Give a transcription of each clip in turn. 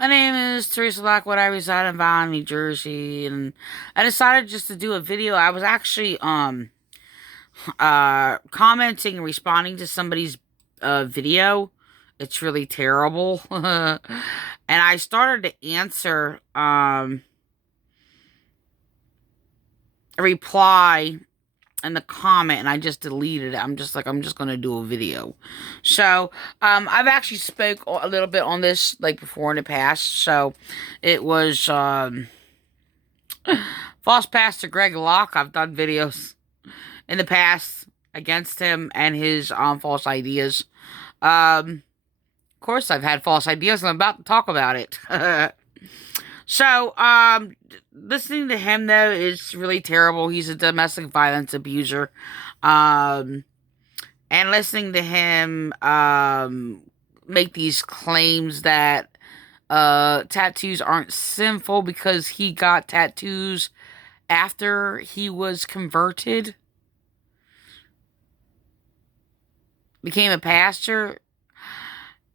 My name is Teresa Lockwood. I reside in Vine, New Jersey, and I decided just to do a video. I was actually commenting and responding to somebody's video. It's really terrible. And I started to answer a reply in the comment, and I just deleted it. I'm just like, I'm just gonna do a video. So I've actually spoke a little bit on this like before in the past. So it was false pastor Greg Locke. I've done videos in the past against him and his false ideas. Of course, I've had false ideas, and I'm about to talk about it. So, listening to him though is really terrible. He's a domestic violence abuser. Um, and listening to him make these claims that tattoos aren't sinful because he got tattoos after he was converted, became a pastor.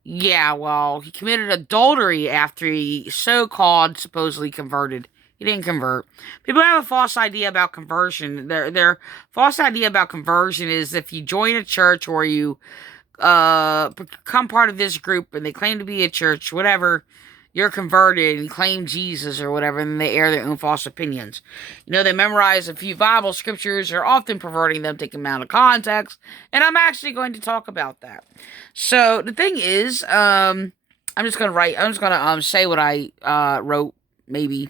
Yeah, well, he committed adultery after he so-called supposedly converted. He didn't convert. People have a false idea about conversion. Their false idea about conversion is if you join a church or you become part of this group and they claim to be a church, whatever, you're converted and claim Jesus or whatever, and they air their own false opinions. You know, they memorize a few Bible scriptures, are often perverting them, taking them out of context, and I'm actually going to talk about that. So the thing is, I'm just gonna say what I wrote, maybe.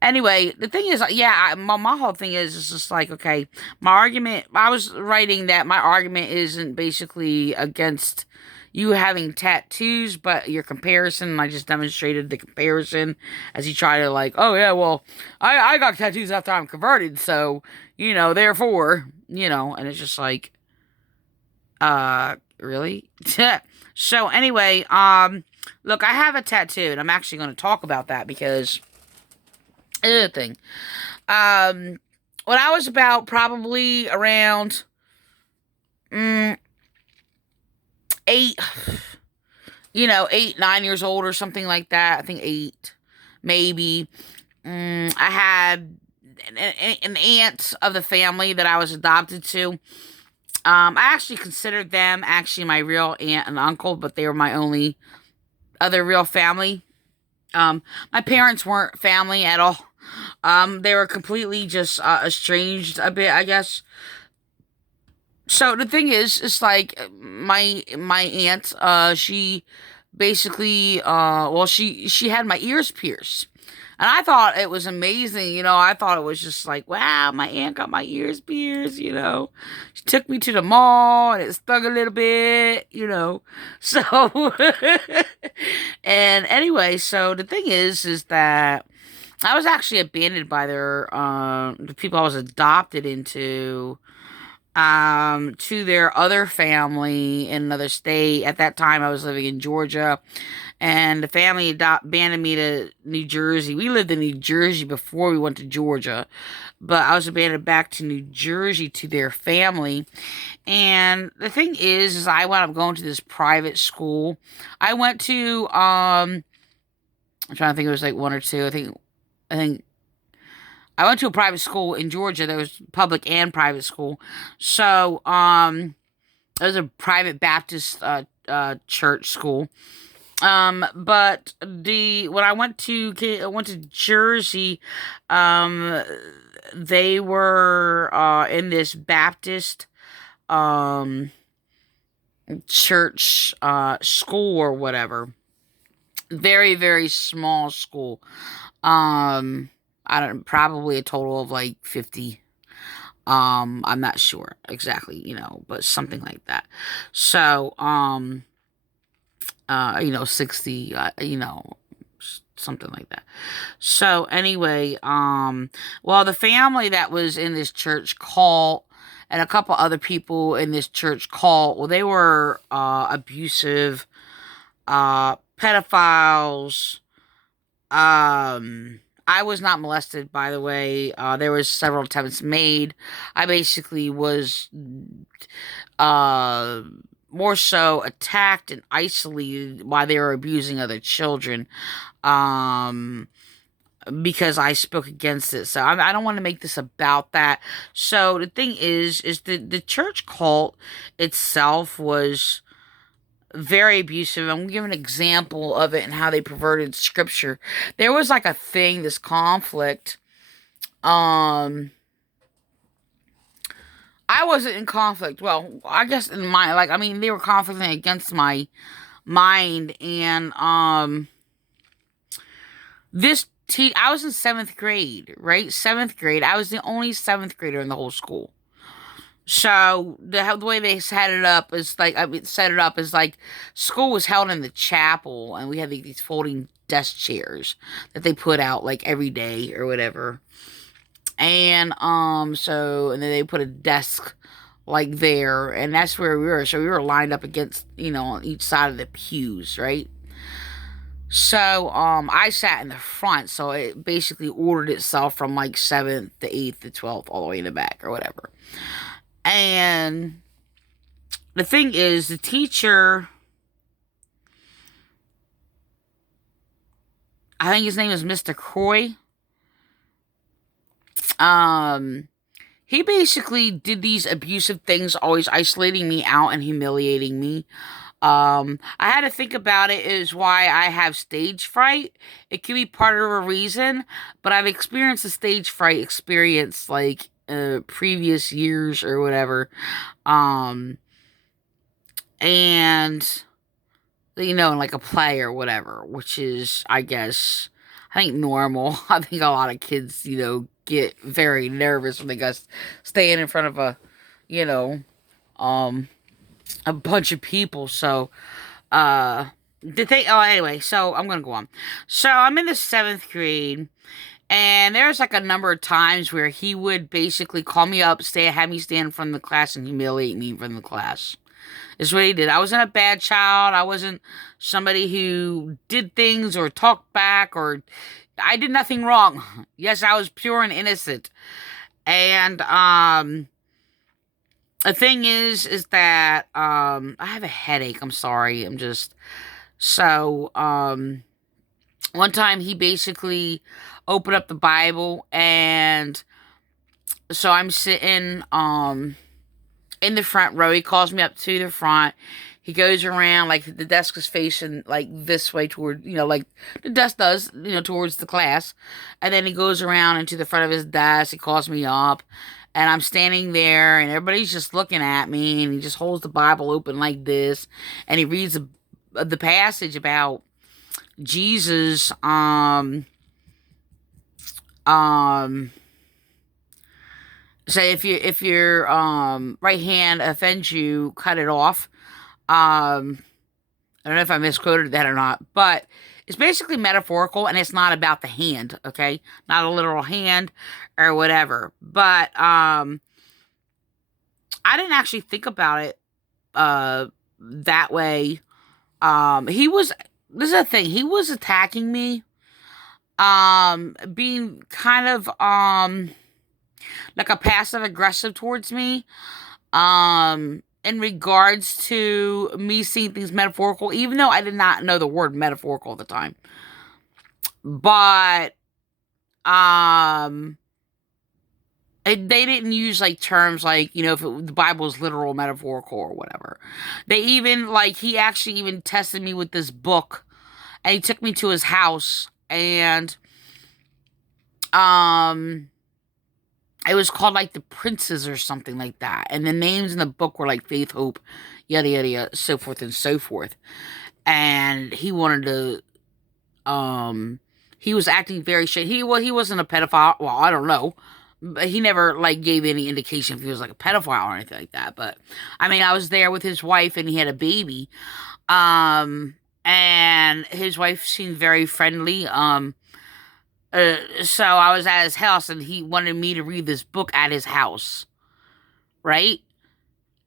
Anyway, the thing is, yeah, my whole thing is just like, okay, my argument, I was writing that my argument isn't basically against you having tattoos, but your comparison, I just demonstrated the comparison as you try to like, oh yeah, well, I got tattoos after I'm converted, so, therefore, and it's just like, really? So anyway, look, I have a tattoo, and I'm actually going to talk about that because other thing. When I was about probably around eight, 8, 9 years old or something like that. I think eight, maybe. I had an aunt of the family that I was adopted to. I actually considered them actually my real aunt and uncle, but they were my only other real family. My parents weren't family at all. They were completely just estranged a bit, I guess. So the thing is, it's like my aunt, she basically, well, she had my ears pierced, and I thought it was amazing. I thought it was just like, wow, my aunt got my ears pierced. She took me to the mall, and it stung a little bit. So and anyway, so the thing is that I was actually abandoned by the people I was adopted into to their other family in another state. At that time, I was living in Georgia, and the family abandoned me to New Jersey. We lived in New Jersey before we went to Georgia, but I was abandoned back to New Jersey to their family. And the thing is I wound up going to this private school. I went to I'm trying to think, it was like one or two. I think I went to a private school in Georgia. There was public and private school. So, it was a private Baptist church school. But when I went to Jersey, um, they were in this Baptist um church school or whatever. Very, very small school. I don't probably a total of like 50. I'm not sure exactly, but something like that. So, 60, something like that. So anyway, well, the family that was in this church cult and a couple other people in this church cult, well, they were abusive, pedophiles. I was not molested, by the way. There was several attempts made. I basically was uh more so attacked and isolated while they were abusing other children. Um, because I spoke against it. So I don't want to make this about that. So the thing is the church cult itself was very abusive. I'm gonna give an example of it and how they perverted scripture. There was like a thing, this conflict. Um, I wasn't in conflict. Well, I guess in my I mean, they were conflicting against my mind, and I was in seventh grade, right? Seventh grade. I was the only seventh grader in the whole school. So the way they set it up is like school was held in the chapel, and we had these folding desk chairs that they put out like every day or whatever. And and then they put a desk like there, and that's where we were. So we were lined up against, on each side of the pews, right? So I sat in the front, so it basically ordered itself from like 7th to 8th to 12th all the way in the back or whatever. And the thing is, the teacher, I think his name is Mr. Croy. He basically did these abusive things, always isolating me out and humiliating me. I had to think about it is why I have stage fright. It could be part of a reason, but I've experienced a stage fright experience like previous years or whatever. Um, and like a play or whatever, which is, I guess, I think normal. I think a lot of kids, get very nervous when they got stand in front of you know, um, a bunch of people. So, anyway, so I'm gonna go on. So I'm in the 7th grade, and there's like a number of times where he would basically call me up, have me stand in front of the class and humiliate me in front of the class. Is what he did. I wasn't a bad child. I wasn't somebody who did things or talked back, or I did nothing wrong. Yes, I was pure and innocent. And the thing is that I have a headache. I'm sorry. I'm just so one time he basically opened up the Bible, and so I'm sitting in the front row. He calls me up to the front. He goes around, like the desk is facing like this way toward, like the desk does, towards the class. And then he goes around into the front of his desk. He calls me up, and I'm standing there, and everybody's just looking at me, and he just holds the Bible open like this, and he reads the passage about Jesus, say if your right hand offends you, cut it off. I don't know if I misquoted that or not, but it's basically metaphorical, and it's not about the hand, okay? Not a literal hand or whatever. But I didn't actually think about it that way. This is the thing, he was attacking me, being kind of like a passive aggressive towards me, in regards to me seeing things metaphorical, even though I did not know the word metaphorical at the time. But they didn't use like terms like, if the Bible is literal, metaphorical, or whatever. They even he actually even tested me with this book, and he took me to his house, and it was called like The Princes or something like that. And the names in the book were like Faith, Hope, yada, yada, yada, so forth and so forth. And he wanted to, he was acting very shady. He wasn't a pedophile. Well, I don't know. But he never gave any indication if he was like a pedophile or anything like that. But I mean, I was there with his wife, and he had a baby. And his wife seemed very friendly. So I was at his house, and he wanted me to read this book at his house, right?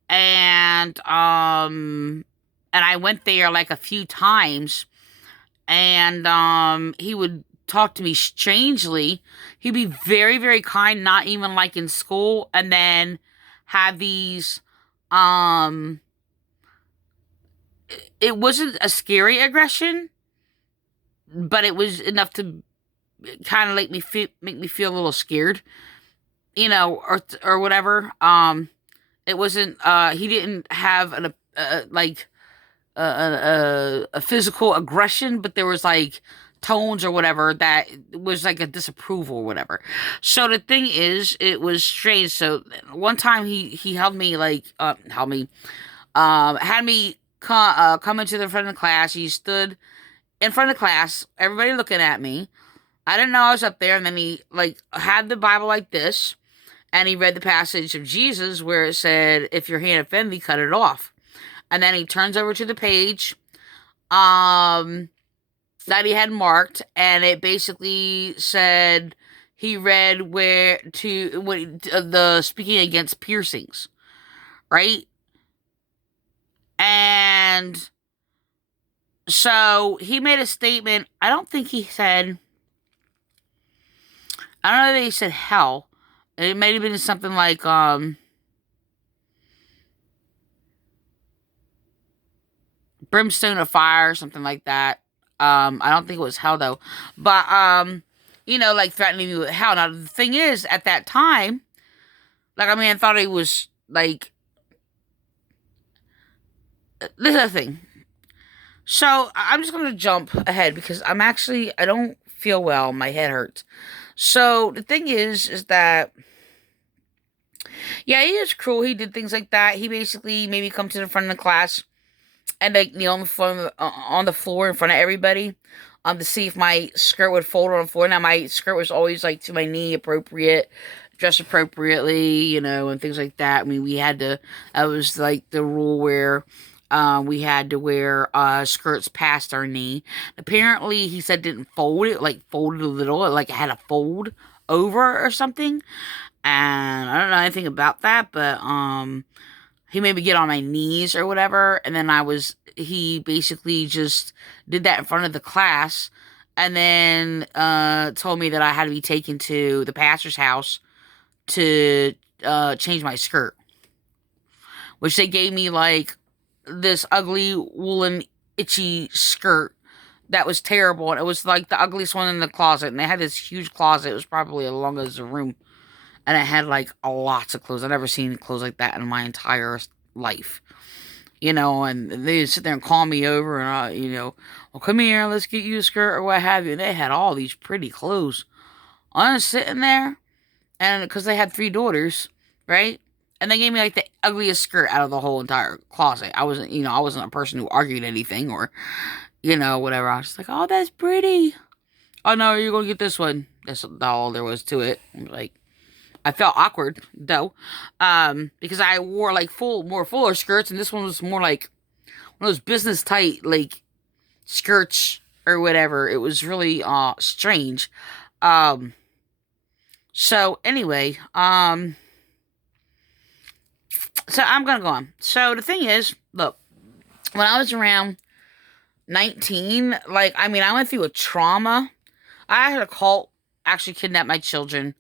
And I went there like a few times, and he would talk to me strangely. He'd be very, very kind, not even like in school, and then have these it wasn't a scary aggression, but it was enough to kind of make me feel a little scared, or whatever. It wasn't. He didn't have like a physical aggression, but there was like tones or whatever that was like a disapproval or whatever. So the thing is, it was strange. So one time he held me like held me had me come into the front of the class. He stood in front of the class, everybody looking at me. I didn't know I was up there, and then he like had the Bible like this, and he read the passage of Jesus where it said, "If your hand offend thee, cut it off." And then he turns over to the page um that he had marked, and it basically said he read where to what the speaking against piercings, right? And so he made a statement. I don't think he said. I don't know that he said hell. It may have been something like brimstone of fire, something like that. I don't think it was hell though, but like threatening me with hell. Now the thing is, at that time, like, I mean, I thought he was like, this is the thing. So I'm just gonna jump ahead because I don't feel well. My head hurts. So the thing is that yeah, he is cruel. He did things like that. He basically made me come to the front of the class and like kneel on the floor in front of everybody, to see if my skirt would fold on the floor. Now my skirt was always like to my knee, appropriate, dress appropriately, and things like that. I mean, we had to. That was like the rule where. We had to wear skirts past our knee. Apparently, he said didn't fold it, like folded a little, like it had a fold over or something. And I don't know anything about that, but he made me get on my knees or whatever, and then he basically just did that in front of the class, and then told me that I had to be taken to the pastor's house to change my skirt, which they gave me like this ugly woolen itchy skirt that was terrible, and it was like the ugliest one in the closet, and they had this huge closet. It was probably as long as the room, and it had like lots of clothes. I've never seen clothes like that in my entire life. And they sit there and call me over and, well, come here, let's get you a skirt or what have you. And they had all these pretty clothes. I was sitting there, and because they had 3 daughters, right? And they gave me like the ugliest skirt out of the whole entire closet. I wasn't a person who argued anything or, whatever. I was just like, oh, that's pretty. Oh, no, you're going to get this one. That's all there was to it. I was like, I felt awkward though, because I wore like more fuller skirts, and this one was more like one of those business tight like skirts or whatever. It was really strange. Um, so anyway, so I'm gonna go on. So the thing is, look, when I was around 19, like, I mean, I went through a trauma. I had a cult actually kidnap my children.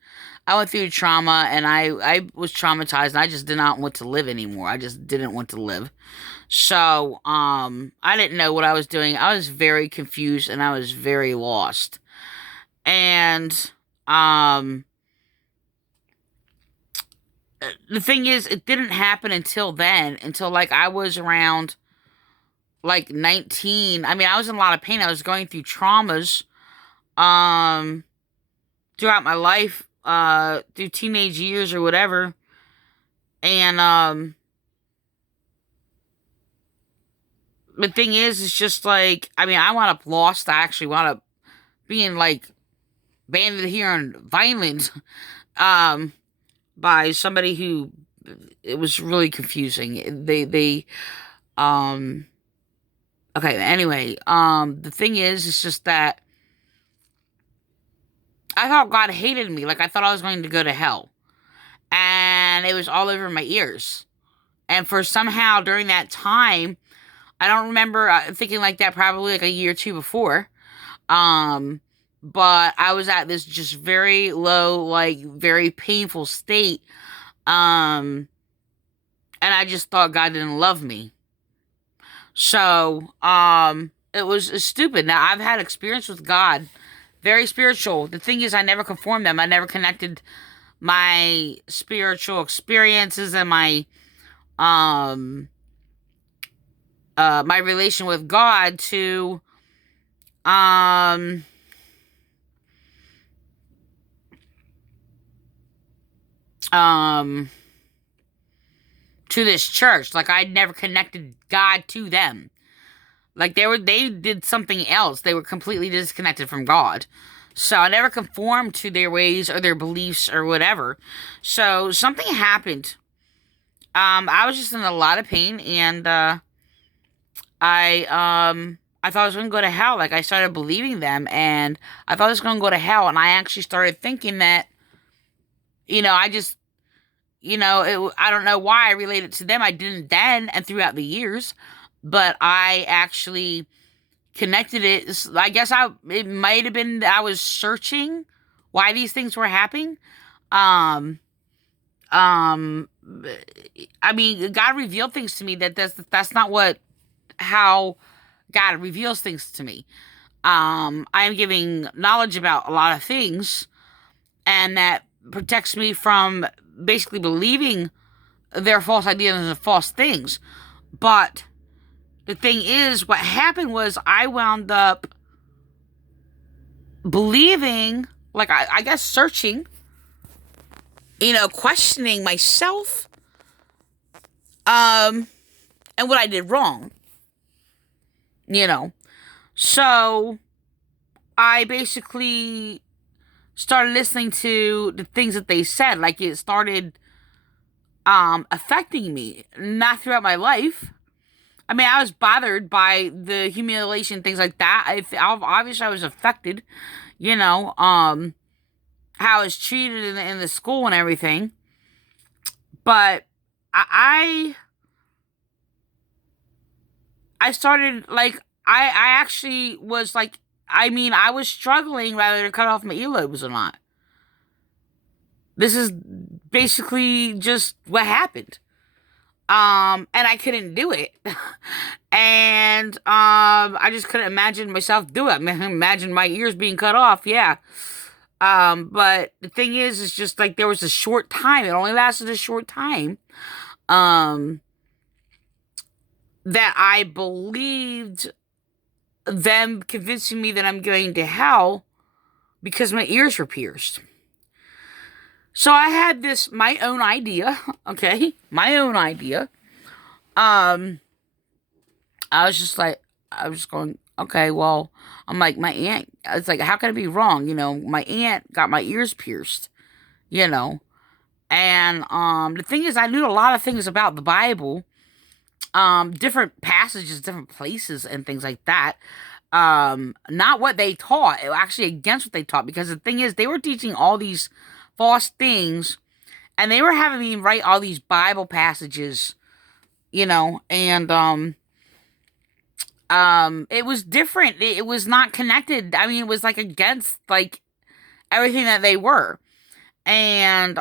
I went through trauma, and I was traumatized, and I just did not want to live anymore. I just didn't want to live. So, I didn't know what I was doing. I was very confused, and I was very lost. And, the thing is, it didn't happen until then, until like I was around like 19. I mean, I was in a lot of pain. I was going through traumas, um, throughout my life, through teenage years or whatever. And the thing is, it's just like, I mean, I wound up lost. I actually wound up being like banded here on violence, um, by somebody who, it was really confusing. Um, okay, anyway, the thing is, it's just that I thought God hated me. Like, I thought I was going to go to hell. And it was all over my ears. And for somehow during that time, I don't remember thinking like that probably like a year or two before. But I was at this just very low, like very painful state. And I just thought God didn't love me. So, it was stupid. Now, I've had experience with God, very spiritual. The thing is, I never conformed them. I never connected my spiritual experiences and um, my relation with God um, um, to this church. Like, I'd never connected God to them. Like, they did something else. They were completely disconnected from God. So I never conformed to their ways or their beliefs or whatever. So something happened. I was just in a lot of pain, and I thought I was gonna go to hell. Like, I started believing them, and I thought I was gonna go to hell, and I actually started thinking that, I just, I don't know why I related to them. I didn't then and throughout the years, but I actually connected it. I guess it might have been that I was searching why these things were happening. Um, um, I mean, God revealed things to me that's not how God reveals things to me. I am giving knowledge about a lot of things, and that protects me from basically believing their false ideas and false things. But the thing is, what happened was I wound up believing, like, I guess searching, questioning myself, and what I did wrong, you know. So I basically started listening to the things that they said. Like, it started affecting me, not throughout my life. I mean, I was bothered by the humiliation, things like that. Obviously I was affected, how I was treated in the school and everything. But I I started, like, I actually was like, I mean, I was struggling whether to cut off my earlobes or not. This is basically just what happened. And I couldn't do it. And I just couldn't imagine myself do it. Imagine my ears being cut off, yeah. But the thing is just like there was a short time. It only lasted a short time. Um, that I believed them convincing me that I'm going to hell because my ears were pierced. So I had my own idea, okay? My own idea. Um, I was just going, okay, well, I'm like, my aunt, it's like, how can it be wrong? My aunt got my ears pierced, you know? And, the thing is, I knew a lot of things about the Bible, different passages, different places and things like that. Not what they taught, actually against what they taught, because the thing is, they were teaching all these false things, and they were having me write all these Bible passages, and, it was different. It was not connected. I mean, it was like against like everything that they were. And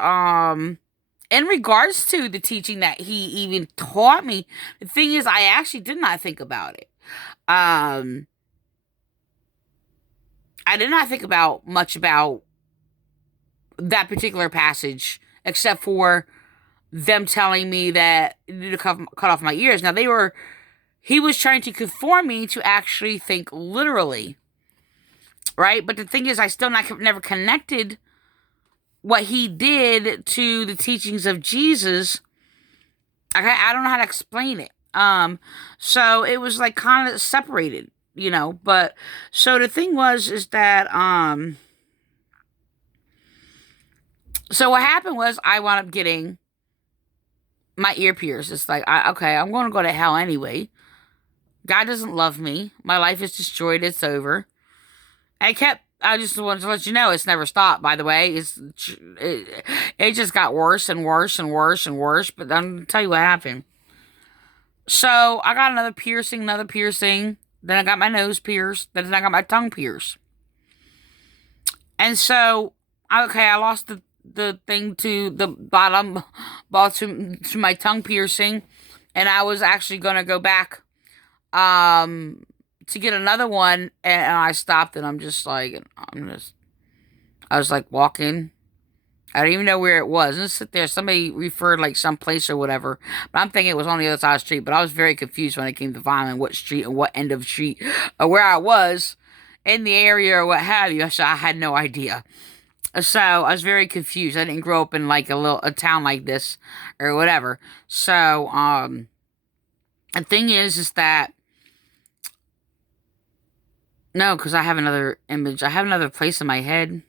in regards to the teaching that he even taught me, the thing is I actually did not think about it. Um I did not think about much about that particular passage except for them telling me that I need to cut off my ears. Now he was trying to conform me to actually think literally, right? But the thing is, I still never connected what he did to the teachings of Jesus. I don't know how to explain it. So it was like kind of separated, But so the thing is that so what happened was I wound up getting my ear pierced. It's like, okay, I'm going to go to hell anyway. God doesn't love me. My life is destroyed. It's over. I just want to let you know, it's never stopped, by the way. It just got worse and worse and worse and worse. But I'm going to tell you what happened. So I got another piercing. Then I got my nose pierced. Then I got my tongue pierced. And so, okay, I lost the thing to the bottom to my tongue piercing. And I was actually going to go back um, to get another one, and I stopped, and I was like walking. I don't even know where it was. And sit there. Somebody referred like some place or whatever. But I'm thinking it was on the other side of the street. But I was very confused when it came to finding what street and what end of the street or where I was in the area or what have you. So I had no idea. So I was very confused. I didn't grow up in like a town like this or whatever. So the thing is that no, because I have another image. I have another place in my head.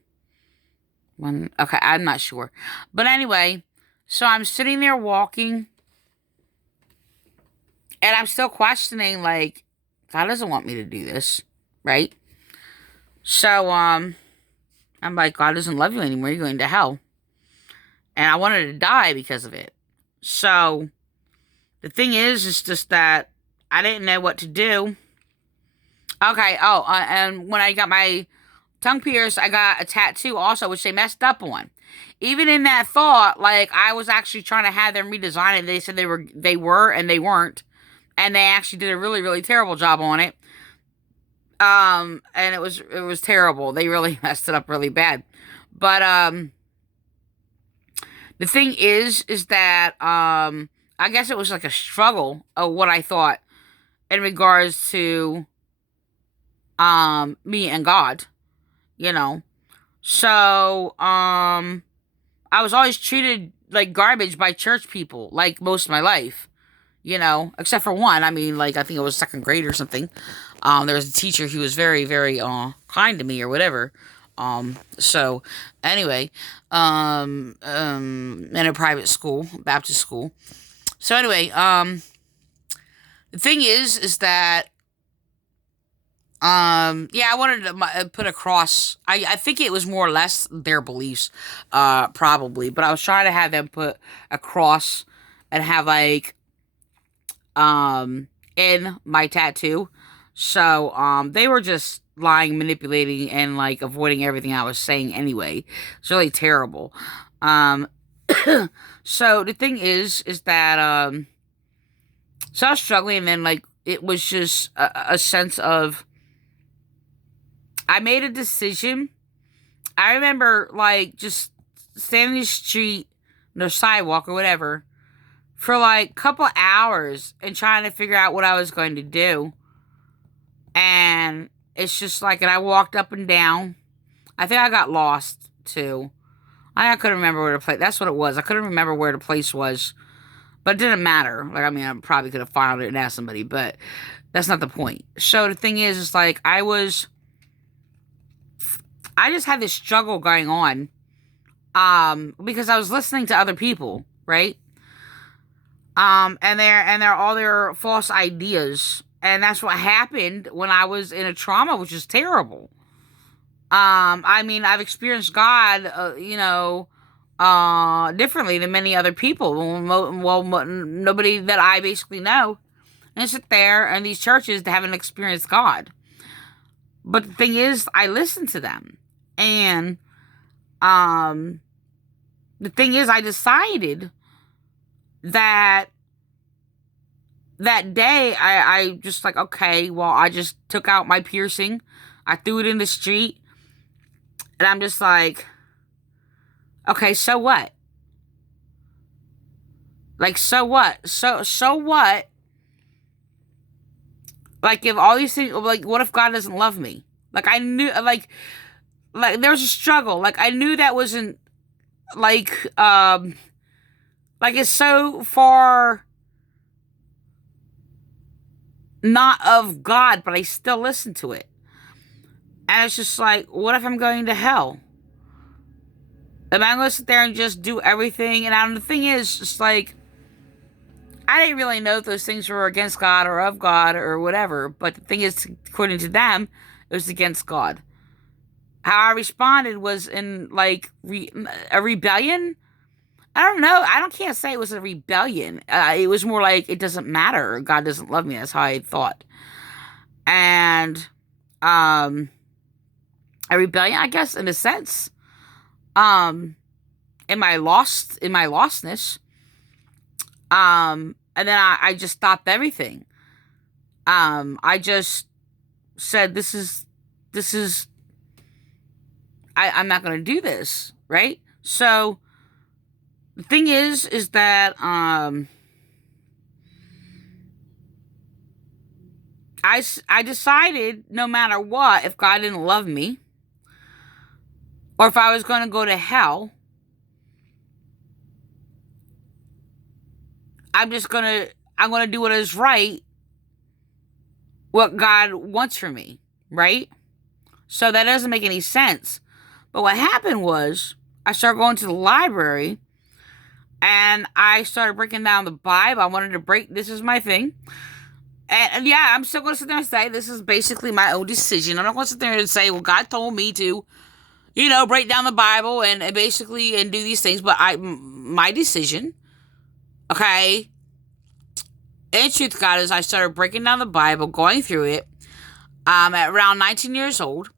Okay, I'm not sure. But anyway, so I'm sitting there walking, and I'm still questioning, like, God doesn't want me to do this, right? So, I'm like, God doesn't love you anymore. You're going to hell. And I wanted to die because of it. So, the thing is just that I didn't know what to do. Okay, and when I got my tongue pierced, I got a tattoo also, which they messed up on. Even in that thought, like, I was actually trying to have them redesign it. They said they were, and they weren't. And they actually did a really, really terrible job on it. And it was terrible. They really messed it up really bad. But, the thing is that, I guess it was like a struggle of what I thought in regards to, me and God, you know. So, I was always treated like garbage by church people, like most of my life, you know, except for one. I mean, like, I think it was second grade or something. There was a teacher who was very, very, kind to me or whatever. So anyway, in a private school, Baptist school. So anyway, the thing is that, yeah, I wanted to put a cross. I think it was more or less their beliefs, probably, but I was trying to have them put a cross and have like, in my tattoo. So, they were just lying, manipulating, and like avoiding everything I was saying anyway. It's really terrible. Um, so the thing is that, so I was struggling, and then like, it was just a sense of, I made a decision. I remember like just standing in the street, no sidewalk or whatever, for like a couple hours and trying to figure out what I was going to do. And it's just like, and I walked up and down. I think I got lost too. I couldn't remember where the place. That's what it was. I couldn't remember where the place was, but it didn't matter. Like, I mean, I probably could have found it and asked somebody, but that's not the point. So the thing is, it's like I just had this struggle going on, because I was listening to other people, right? And they're all their false ideas, and that's what happened when I was in a trauma, which is terrible. I mean, I've experienced God, differently than many other people. Nobody that I basically know, and sit there in these churches that haven't experienced God. But the thing is, I listen to them. And the thing is, I decided that day, I just like, okay, well, I just took out my piercing. I threw it in the street. And I'm just like, okay, so what? Like, so what? So what? Like, if all these things, like, what if God doesn't love me? Like, I knew, like there was a struggle. Like, I knew that wasn't, like, it's so far not of God, but I still listen to it. And it's just like, what if I'm going to hell? Am I going to sit there and just do everything? And the thing is, it's like, I didn't really know if those things were against God or of God or whatever. But the thing is, according to them, it was against God. How I responded was in, like, a rebellion. I don't know. Can't say it was a rebellion. It was more like, it doesn't matter. God doesn't love me. That's how I thought. And, a rebellion, I guess, in a sense. In my lostness. And then I just stopped everything. I just said, this is, I'm not going to do this, right? So the thing is that, I decided no matter what, if God didn't love me, or if I was going to go to hell, I'm going to do what is right, what God wants for me, right? So that doesn't make any sense. But what happened was, I started going to the library, and I started breaking down the Bible. I wanted to break, this is my thing. And yeah, I'm still going to sit there and say, this is basically my own decision. I'm not going to sit there and say, well, God told me to, break down the Bible and basically and do these things. But my decision, okay? And truth, God, is I started breaking down the Bible, going through it, at around 19 years old.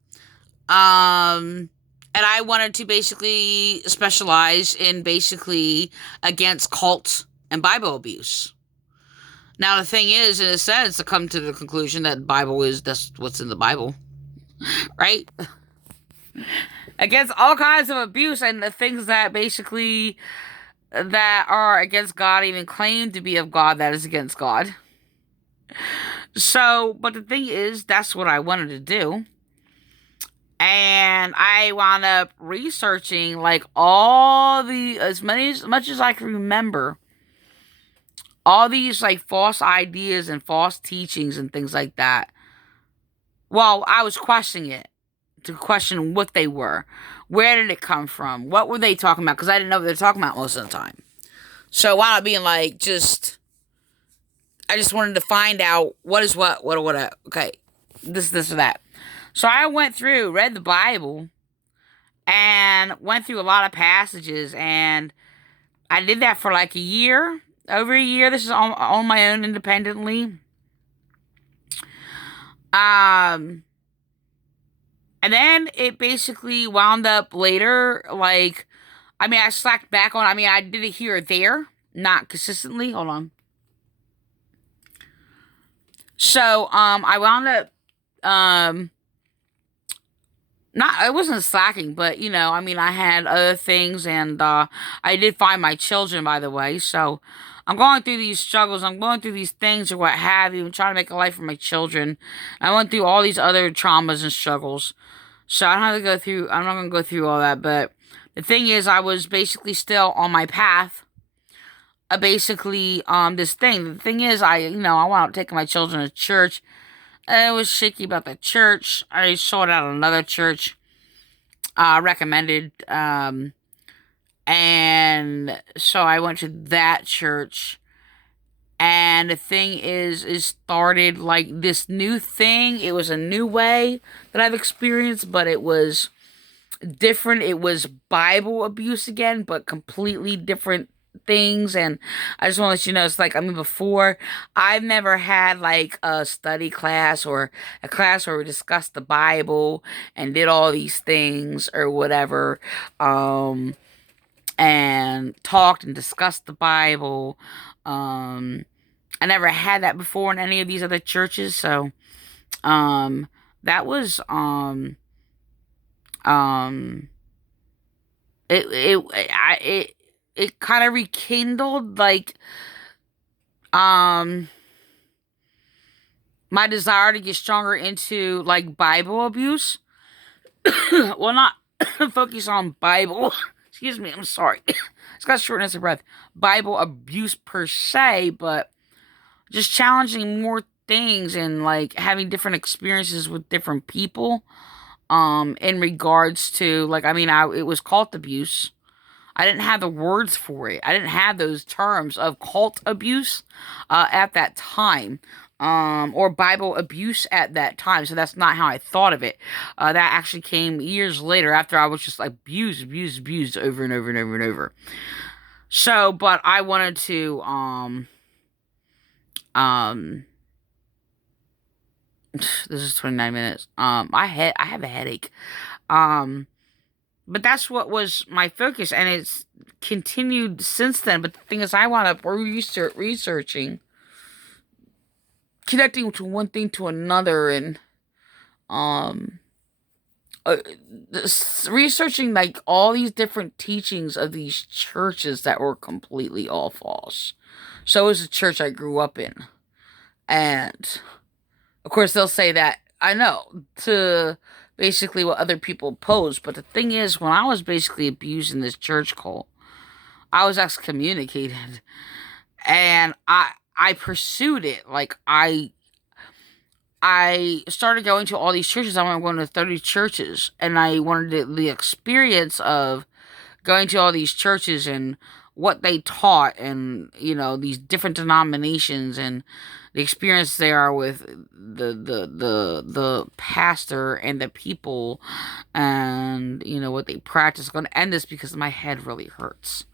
And I wanted to basically specialize in basically against cults and Bible abuse. Now, the thing is, in a sense, to come to the conclusion that that's what's in the Bible, right? Against all kinds of abuse and the things that basically that are against God, even claim to be of God, that is against God. So, but the thing is, that's what I wanted to do. And I wound up researching like as much as I can remember, all these like false ideas and false teachings and things like that. Well, I was questioning it, to question what they were. Where did it come from? What were they talking about? Because I didn't know what they were talking about most of the time. So wound up being like, I just wanted to find out what is what, okay, this, or that. So I went through, read the Bible, and went through a lot of passages, and I did that for like a year, over a year. This is on my own independently. And then it basically wound up later, like, I slacked back on, I did it here or there, not consistently. Hold on. So, I wound up, I wasn't slacking, but, I had other things, and, I did find my children, by the way, so I'm going through these struggles, I'm going through these things or what have you, and trying to make a life for my children. I went through all these other traumas and struggles, so I'm not going to go through all that, but the thing is, I was basically still on my path, basically, this thing. The thing is, I wound up taking my children to church. It was shaky about the church. I sought out another church, recommended, and so I went to that church. And the thing is started like this new thing. It was a new way that I've experienced, but it was different. It was Bible abuse again, but completely different things. And I just want to let you know, it's like, before, I've never had like a study class or a class where we discussed the Bible and did all these things or whatever, and talked and discussed the Bible. I never had that before in any of these other churches, so that was it kind of rekindled like my desire to get stronger into like Bible abuse. Well, not focus on Bible. Excuse me, I'm sorry. It's got shortness of breath. Bible abuse per se, but just challenging more things and like having different experiences with different people. In regards to like, it was cult abuse. I didn't have the words for it. I didn't have those terms of cult abuse at that time, or Bible abuse at that time. So that's not how I thought of it. That actually came years later after I was just like abused over and over and over and over. So, but I wanted to, this is 29 minutes. I have a headache. But that's what was my focus, and it's continued since then. But the thing is, I wound up researching connecting to one thing to another, and um uh, researching like all these different teachings of these churches that were completely all false. So is the church I grew up in. And of course they'll say that, I know, to basically what other people pose, but the thing is, when I was basically abused in this church cult, I was excommunicated, and I pursued it. Like I started going to all these churches. I went going to 30 churches, and I wanted the experience of going to all these churches and what they taught, and these different denominations, and the experience they are with the pastor and the people, and what they practice. I'm going to end this because my head really hurts.